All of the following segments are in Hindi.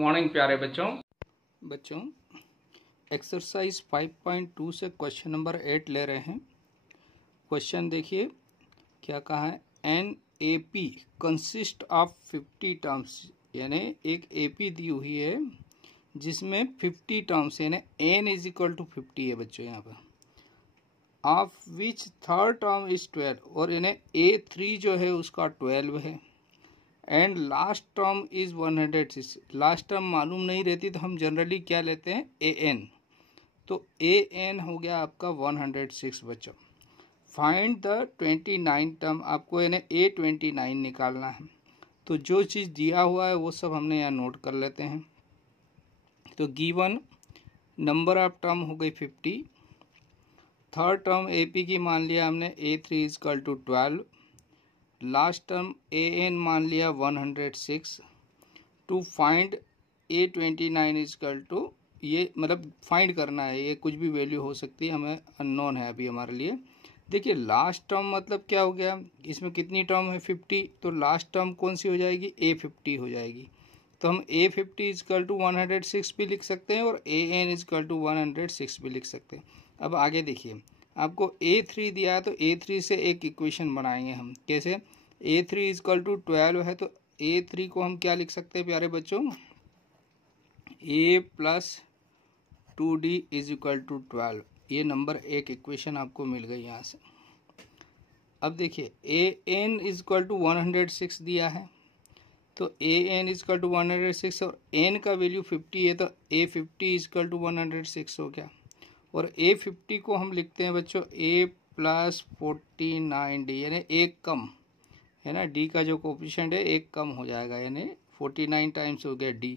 मॉर्निंग प्यारे बच्चों एक्सरसाइज 5.2 से क्वेश्चन नंबर 8 ले रहे हैं। क्वेश्चन देखिए क्या कहा है। An AP consist of 50 terms, यानी एक एपी दी हुई है जिसमें 50 टर्म्स यानी एन इज इक्वल टू 50 है बच्चों यहाँ पर। Of which third term is 12, और यानी A3 जो है उसका 12 है। And last term is 106। Last term मालूम नहीं रहती तो हम जनरली क्या लेते हैं AN, तो AN हो गया आपका 106 बच्चों। फाइंड द 29 टर्म, आपको यानी A29 निकालना है। तो जो चीज़ दिया हुआ है वो सब हमने यहाँ नोट कर लेते हैं। तो गिवन नंबर ऑफ टर्म हो गई 50। थर्ड टर्म AP की मान लिया हमने A3 is equal to 12। Last term AN मान लिया 106। To find A29 is equal to, ये मतलब फाइंड करना है, ये कुछ भी वैल्यू हो सकती है, हमें अननोन है अभी हमारे लिए। देखिए लास्ट टर्म मतलब क्या हो गया, इसमें कितनी टर्म है 50, तो लास्ट टर्म कौन सी हो जाएगी A50 हो जाएगी। तो हम A50 इज इक्वल टू 106 भी लिख सकते हैं और AN इज इक्वल टू 106 भी लिख सकते हैं। अब आगे देखिए आपको A3 दिया है तो A3 से एक इक्वेशन बनाएंगे हम। कैसे, A3 इज इक्वल टू 12 है तो A3 को हम क्या लिख सकते हैं प्यारे बच्चों, A plus 2D is equal to 12। ये नंबर एक इक्वेशन आपको मिल गई यहाँ से। अब देखिए AN इज इक्वल टू 106 दिया है, तो AN इज इक्वल टू 106 और N का वैल्यू 50 है तो A50 इज इक्वल टू 106 हो गया। और A50 को हम लिखते हैं बच्चों A प्लस 49D, यानी एक कम है ना, D का जो कोफिशिएंट है एक कम हो जाएगा, यानी 49 टाइम्स हो गया D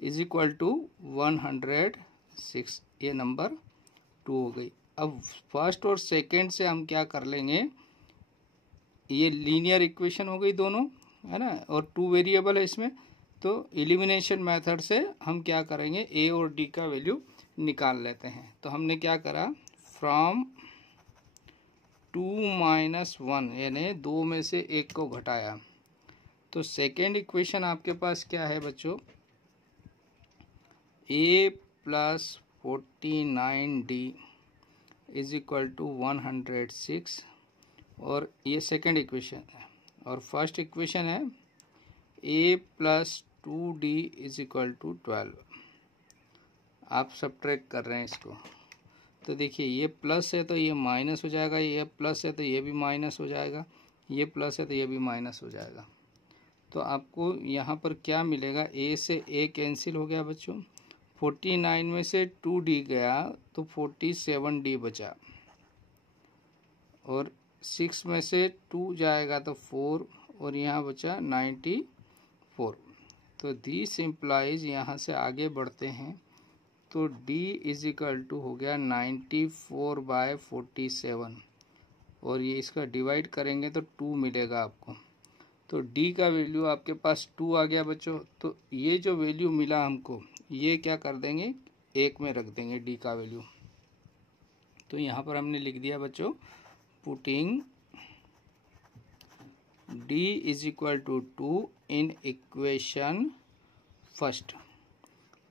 इज इक्वल टू 106। ये नंबर 2 हो गई। अब फर्स्ट और सेकंड से हम क्या कर लेंगे, ये लीनियर इक्वेशन हो गई दोनों, है ना, और 2 वेरिएबल है इसमें, तो एलिमिनेशन मेथड से हम क्या करेंगे A और D का वैल्यू निकाल लेते हैं। तो हमने क्या करा, फ्रॉम 2 माइनस 1 यानी 2 में से 1 को घटाया। तो सेकेंड इक्वेशन आपके पास क्या है बच्चों, A plus 49D is equal to 106, और ये सेकेंड इक्वेशन है। और फर्स्ट इक्वेशन है A plus 2D is equal to 12। आप सब्ट्रैक्ट कर रहे हैं इसको, तो देखिए ये प्लस है तो ये माइनस हो जाएगा, ये प्लस है तो ये भी माइनस हो जाएगा, ये प्लस है तो ये भी माइनस हो जाएगा। तो आपको यहाँ पर क्या मिलेगा, A से A कैंसिल हो गया बच्चों, 49 में से 2D गया तो 47D बचा, और 6 में से 2 जाएगा तो 4, और यहाँ बचा 94। तो दिस इम्प्लाइज, यहाँ से आगे बढ़ते हैं तो D इज इक्वल टू हो गया 94/47, और ये इसका डिवाइड करेंगे तो 2 मिलेगा आपको। तो D का वैल्यू आपके पास 2 आ गया बच्चों। तो ये जो वैल्यू मिला हमको, ये क्या कर देंगे 1 में रख देंगे D का वैल्यू। तो यहाँ पर हमने लिख दिया बच्चों, putting D is equal to 2 in equation first.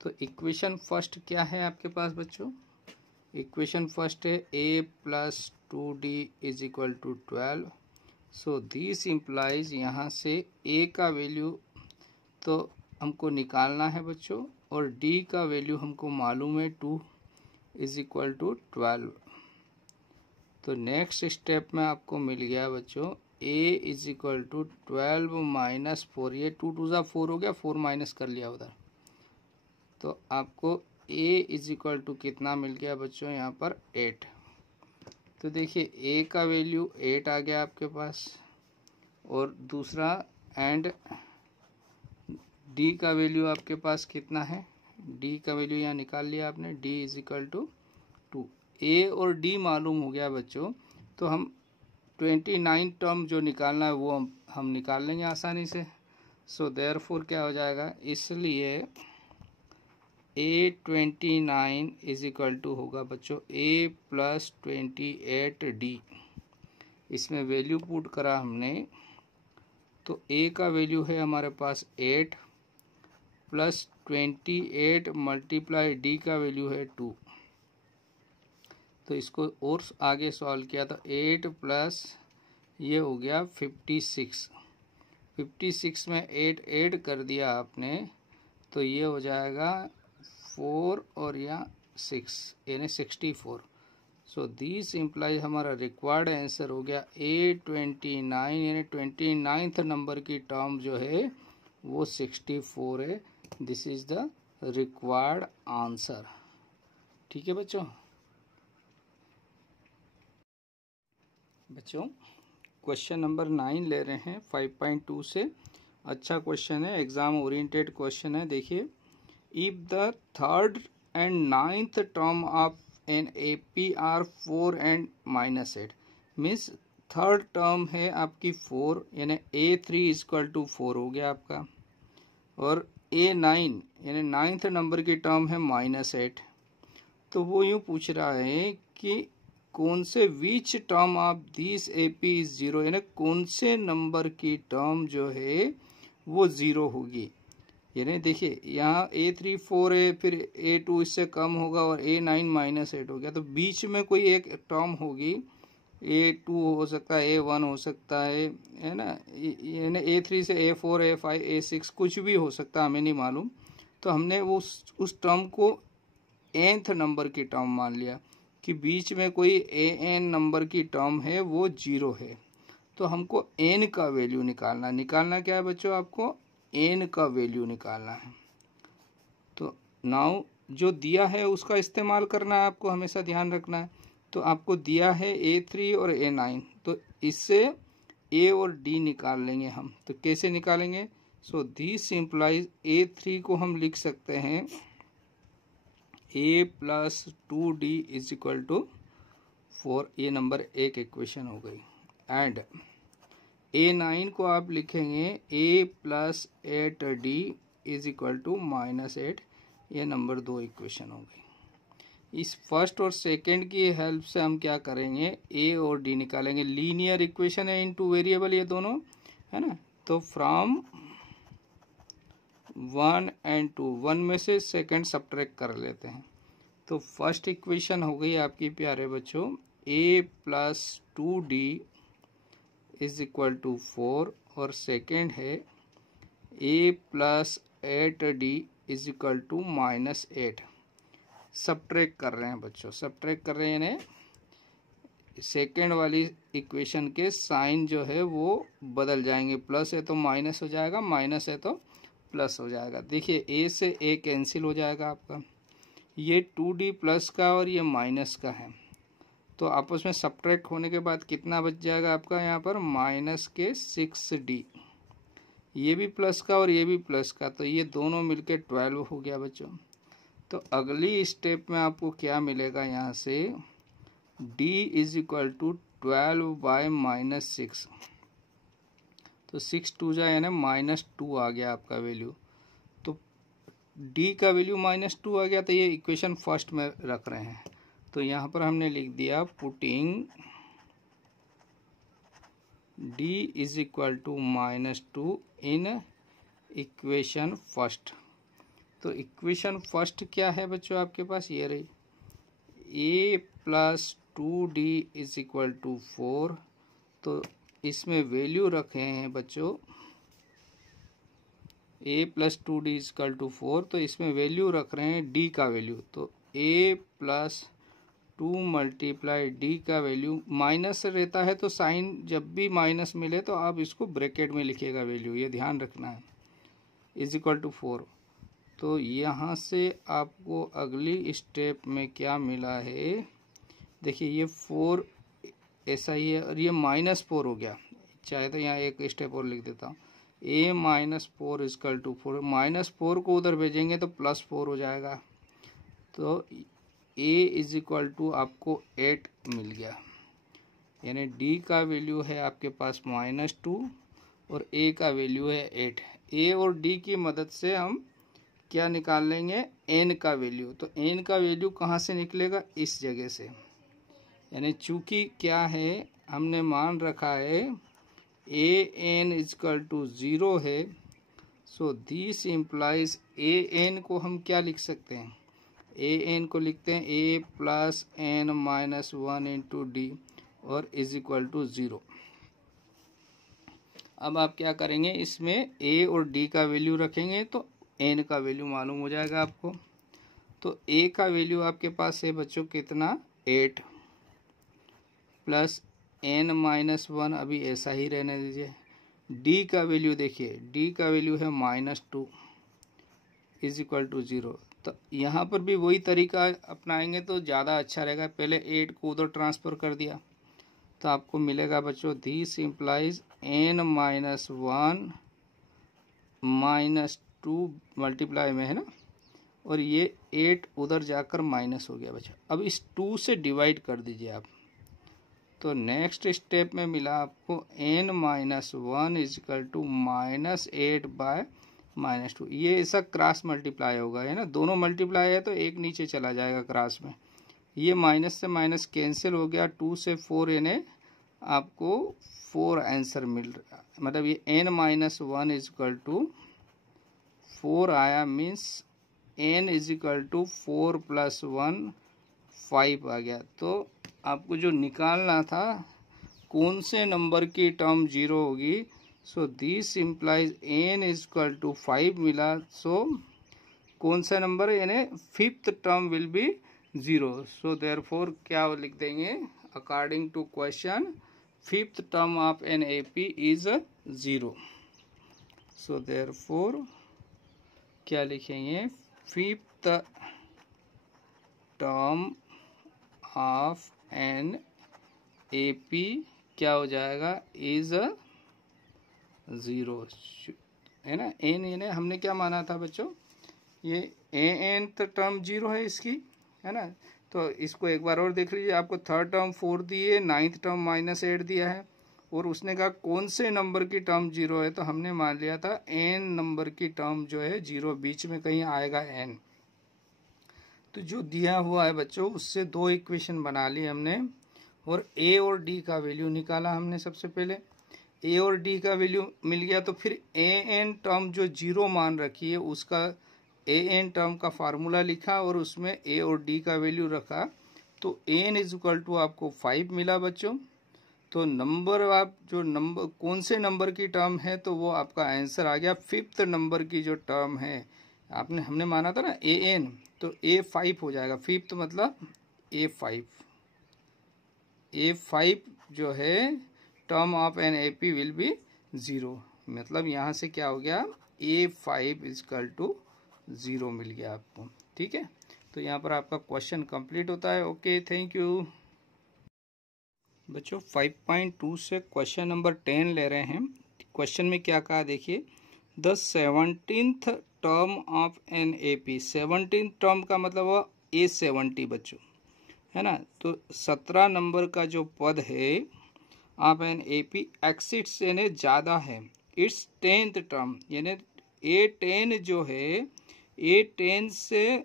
तो इक्वेशन फर्स्ट क्या है आपके पास बच्चों, इक्वेशन फर्स्ट है A plus 2D is equal to 12। So this implies, यहाँ से A का वैल्यू तो हमको निकालना है बच्चों, और D का वैल्यू हमको मालूम है 2 इज इक्वल टू 12। तो नेक्स्ट स्टेप में आपको मिल गया बच्चों A is equal to 12 minus 4, ये 2 2 ज़ा 4 हो गया, 4 माइनस कर लिया उधर, तो आपको A इज इक्वल टू कितना मिल गया बच्चों यहाँ पर 8। तो देखिए A का वैल्यू 8 आ गया आपके पास, और दूसरा एंड D का वैल्यू आपके पास कितना है, D का वैल्यू यहाँ निकाल लिया आपने, D is equal to 2। A और D मालूम हो गया बच्चों, तो हम 29 टर्म जो निकालना है वो हम निकाल लेंगे आसानी से। सो देयरफॉर क्या हो जाएगा, इसलिए A29 इज इक्वल टू होगा बच्चों A प्लस 28D। इसमें वैल्यू पुट करा हमने, तो A का वैल्यू है हमारे पास 8 प्लस 28 मल्टीप्लाई डी का वैल्यू है 2। तो इसको और आगे सॉल्व किया तो 8 प्लस ये हो गया 56। 56 में 8 ऐड कर दिया आपने तो ये हो जाएगा 4 और यहाँ 6 यानी 64। सो दिस इम्प्लाई हमारा रिक्वायर्ड आंसर हो गया A29 यानी 29th नंबर की टर्म जो है वो 64 है। This is the required answer. ठीक है बच्चों। क्वेश्चन नंबर 9 ले रहे हैं 5.2 से। अच्छा क्वेश्चन है, एग्जाम ओरिएंटेड क्वेश्चन है। देखिए, if the third and ninth term of an AP are 4 and -8 means third term है आपकी 4 यानी A3 इक्वल टू 4 हो गया आपका, और A9 यानी नाइन्थ नंबर की टर्म है -8। तो वो यूँ पूछ रहा है कि कौन से which term of this AP is 0 यानी कौन से नंबर की टर्म जो है वो 0 होगी। यानी देखिए यहाँ A3 4 है, फिर A2 इससे कम होगा और A9 -8 हो गया, तो बीच में कोई एक टर्म होगी। A2 हो सकता है, A1 हो सकता है ना, यानी A3 से A4 A5 A6 कुछ भी हो सकता है, हमें नहीं मालूम। तो हमने उस टर्म को nth नंबर की टर्म मान लिया कि बीच में कोई an नंबर की टर्म है वो 0 है। तो हमको n का वैल्यू निकालना क्या है बच्चों, आपको n का वैल्यू निकालना है। तो नाउ जो दिया है उसका इस्तेमाल करना है, आपको हमेशा ध्यान रखना है। तो आपको दिया है A3 और A9, तो इससे A और D निकाल लेंगे हम। तो कैसे निकालेंगे? सो दिस इम्प्लाइज A3 को हम लिख सकते हैं A plus 2D is equal to 4। ये नंबर 1 इक्वेशन हो गई। एंड A9 को आप लिखेंगे A plus 8D is equal to -8। ये नंबर 2 इक्वेशन हो गई। इस फर्स्ट और सेकंड की हेल्प से हम क्या करेंगे, A और D निकालेंगे। लीनियर इक्वेशन है इन 2 वेरिएबल ये दोनों, है ना। तो फ्रॉम 1 and 2, 1 में से सेकंड सब्ट्रैक्ट कर लेते हैं। तो फर्स्ट इक्वेशन हो गई आपकी प्यारे बच्चों A plus 2D is equal to 4, और सेकेंड है A plus 8D is equal to -8। Subtract कर रहे हैं बच्चों, सब्ट्रैक्ट कर रहे हैं, यानी सेकेंड वाली इक्वेशन के साइन जो है वो बदल जाएंगे। प्लस है तो माइनस हो जाएगा, माइनस है तो प्लस हो जाएगा। देखिए A से A कैंसिल हो जाएगा आपका, ये 2D प्लस का और ये माइनस का है, तो आपस में सब्ट्रैक्ट होने के बाद कितना बच जाएगा आपका यहाँ पर माइनस के 6D। ये भी प्लस का और ये भी प्लस का, तो ये दोनों मिलके 12 हो गया बच्चों। तो अगली स्टेप में आपको क्या मिलेगा यहाँ से, D is equal to 12 by -6। तो 6 2 जाए यानी -2 आ गया आपका वैल्यू। तो D का वैल्यू -2 आ गया, तो ये इक्वेशन फर्स्ट में रख रहे हैं। तो यहाँ पर हमने लिख दिया putting D is equal to -2 in equation first. तो इक्वेशन फर्स्ट क्या है बच्चों आपके पास, ये रही A plus 2D is equal to 4। तो इसमें वैल्यू रखे हैं बच्चों A plus 2D is equal to 4, तो इसमें वैल्यू रख रहे हैं D का वैल्यू। तो A प्लस 2 मल्टीप्लाई D का वैल्यू, माइनस रहता है तो साइन जब भी माइनस मिले तो आप इसको ब्रैकेट में लिखिएगा वैल्यू, ये ध्यान रखना है, इज इक्वल टू 4। तो यहाँ से आपको अगली स्टेप में क्या मिला है, देखिए ये 4 ऐसा ही है और ये -4 हो गया। चाहे तो यहाँ एक स्टेप और लिख देता हूँ, A माइनस 4 इजकल टू 4, -4 को उधर भेजेंगे तो +4 हो जाएगा। तो A इज इक्वल टू आपको 8 मिल गया, यानी D का वैल्यू है आपके पास -2 और A का वैल्यू है 8। A और D की मदद से हम क्या निकाल लेंगे, N का वैल्यू। तो N का वैल्यू कहाँ से निकलेगा, इस जगह से, यानी चूंकि क्या है हमने मान रखा है A n इजकल टू 0 है, so this implies a n को हम क्या लिख सकते हैं, ए एन को लिखते हैं a plus n minus 1 into d और इज इक्वल टू 0। अब आप क्या करेंगे, इसमें ए और डी का वैल्यू रखेंगे तो एन का वैल्यू मालूम हो जाएगा आपको। तो ए का वैल्यू आपके पास है बच्चों कितना, 8 प्लस एन माइनस 1, अभी ऐसा ही रहने दीजिए। डी का वैल्यू देखिए, डी का वैल्यू है -2 इज इक्वल टू 0। तो यहाँ पर भी वही तरीका अपनाएंगे तो ज़्यादा अच्छा रहेगा। पहले 8 को उधर ट्रांसफ़र कर दिया तो आपको मिलेगा बच्चों this implies n minus 1 -2 multiply में है ना, और ये 8 उधर जाकर माइनस हो गया बच्चों। अब इस 2 से डिवाइड कर दीजिए आप, तो नेक्स्ट स्टेप में मिला आपको n minus 1 is equal to -8 by -2। ये ऐसा क्रॉस मल्टीप्लाई होगा है ना, दोनों मल्टीप्लाई है तो एक नीचे चला जाएगा क्रॉस में। ये माइनस से माइनस कैंसिल हो गया, 2 से 4 यानी आपको 4 आंसर मिल रहा है। मतलब ये n माइनस 1 इजिकल टू 4 आया, means n is equal to 4 plus 1 5 आ गया। तो आपको जो निकालना था कौन से नंबर की टर्म 0 होगी, so this implies n is equal to 5 मिला। सो कौन सा नंबर है, यानी 5th term will be 0। So therefore क्या लिख देंगे, according to question 5th term of an A P is 0। So therefore क्या लिखेंगे, 5th term of an A P क्या हो जाएगा, इज 0 है ना। एन यानी हमने क्या माना था बच्चों, ये एन टर्म 0 है इसकी, है ना। तो इसको एक बार और देख लीजिए, आपको 3rd टर्म 4 दी है, 9th टर्म -8 दिया है, और उसने कहा कौन से नंबर की टर्म 0 है, तो हमने मान लिया था n नंबर की टर्म जो है 0 बीच में कहीं आएगा n। तो जो दिया हुआ है बच्चों उससे 2 इक्वेशन बना ली हमने, और a और d का वैल्यू निकाला हमने। सबसे पहले a और d का वैल्यू मिल गया, तो फिर an टर्म जो 0 मान रखी है उसका an टर्म का फार्मूला लिखा और उसमें a और d का वैल्यू रखा, तो n इज इक्वल टू आपको 5 मिला बच्चों। तो नंबर आप जो नंबर कौन से नंबर की टर्म है, तो वो आपका आंसर आ गया 5th नंबर की जो टर्म है। आपने हमने माना था ना an, तो a5 हो जाएगा। 5th मतलब a5 जो है term of an A P will be 0। मतलब यहाँ से क्या हो गया, a5 इजकल टू 0 मिल गया आपको। ठीक है, तो यहाँ पर आपका क्वेश्चन कंप्लीट होता है। ओके, थैंक यू बच्चों। 5.2 से क्वेश्चन नंबर 10 ले रहे हैं। क्वेश्चन में क्या कहा देखिए, the 17th term of an A P. 17th term का मतलब हुआ A70 बच्चों, है ना। तो 17 नंबर का जो पद है ऑफ एन ए पी एक्सिट्स यानी ज़्यादा है इट्स 10th टर्म, यानी A10 जो है A10 से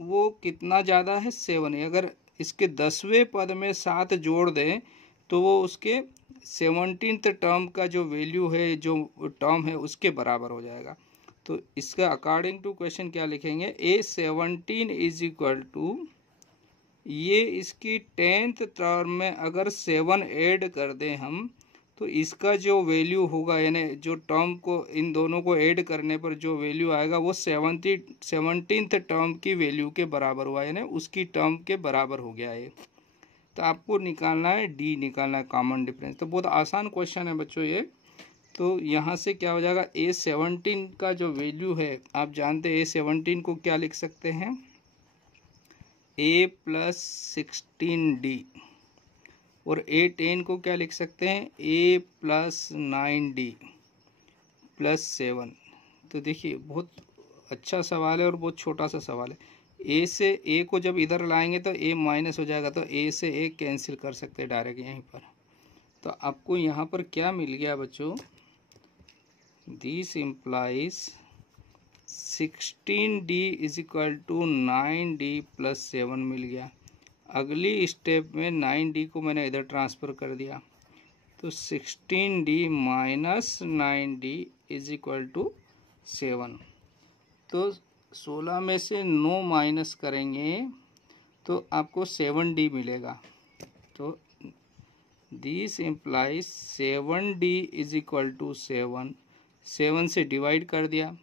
वो कितना ज़्यादा है, 7 है। अगर इसके 10वें पद में 7 जोड़ दें तो वो उसके 17th टर्म का जो वैल्यू है, जो टर्म है, उसके बराबर हो जाएगा। तो इसका अकॉर्डिंग टू क्वेश्चन क्या लिखेंगे, A17 इज इक्वल टू, ये इसकी 10th टर्म में अगर 7 ऐड कर दें हम, तो इसका जो वैल्यू होगा, यानी जो टर्म को इन दोनों को ऐड करने पर जो वैल्यू आएगा वो 17th टर्म की वैल्यू के बराबर हुआ, यानी उसकी टर्म के बराबर हो गया है। तो आपको निकालना है डी, निकालना है कॉमन डिफरेंस। तो बहुत आसान क्वेश्चन है बच्चों ये। तो यहाँ से क्या हो जाएगा, A17 का जो वैल्यू है, आप जानते हैं A17 को क्या लिख सकते हैं, A प्लस 16D, और A10 को क्या लिख सकते हैं, A प्लस 9D प्लस 7। तो देखिए बहुत अच्छा सवाल है और बहुत छोटा सा सवाल है। A से A को जब इधर लाएंगे तो A माइनस हो जाएगा, तो A से A कैंसिल कर सकते हैं डायरेक्ट यहीं पर। तो आपको यहाँ पर क्या मिल गया बच्चों, this implies 16D is equal to 9D plus 7 मिल गया। अगली स्टेप में 9D को मैंने इधर ट्रांसफ़र कर दिया, तो 16D minus 9D is equal to 7। तो 16 में से 9 माइनस करेंगे तो आपको 7D मिलेगा। तो this implies 7D is equal to 7। 7 से डिवाइड कर दिया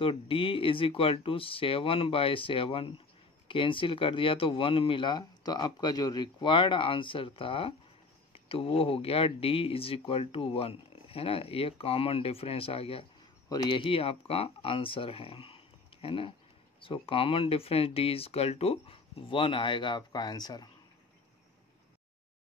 तो D is equal to 7/7 cancel कर दिया तो 1 मिला। तो आपका जो रिक्वायर्ड आंसर था तो वो हो गया D इज इक्वल टू 1, है ना। ये कॉमन डिफरेंस आ गया और यही आपका आंसर है ना। So common difference D is equal to 1 आएगा आपका आंसर।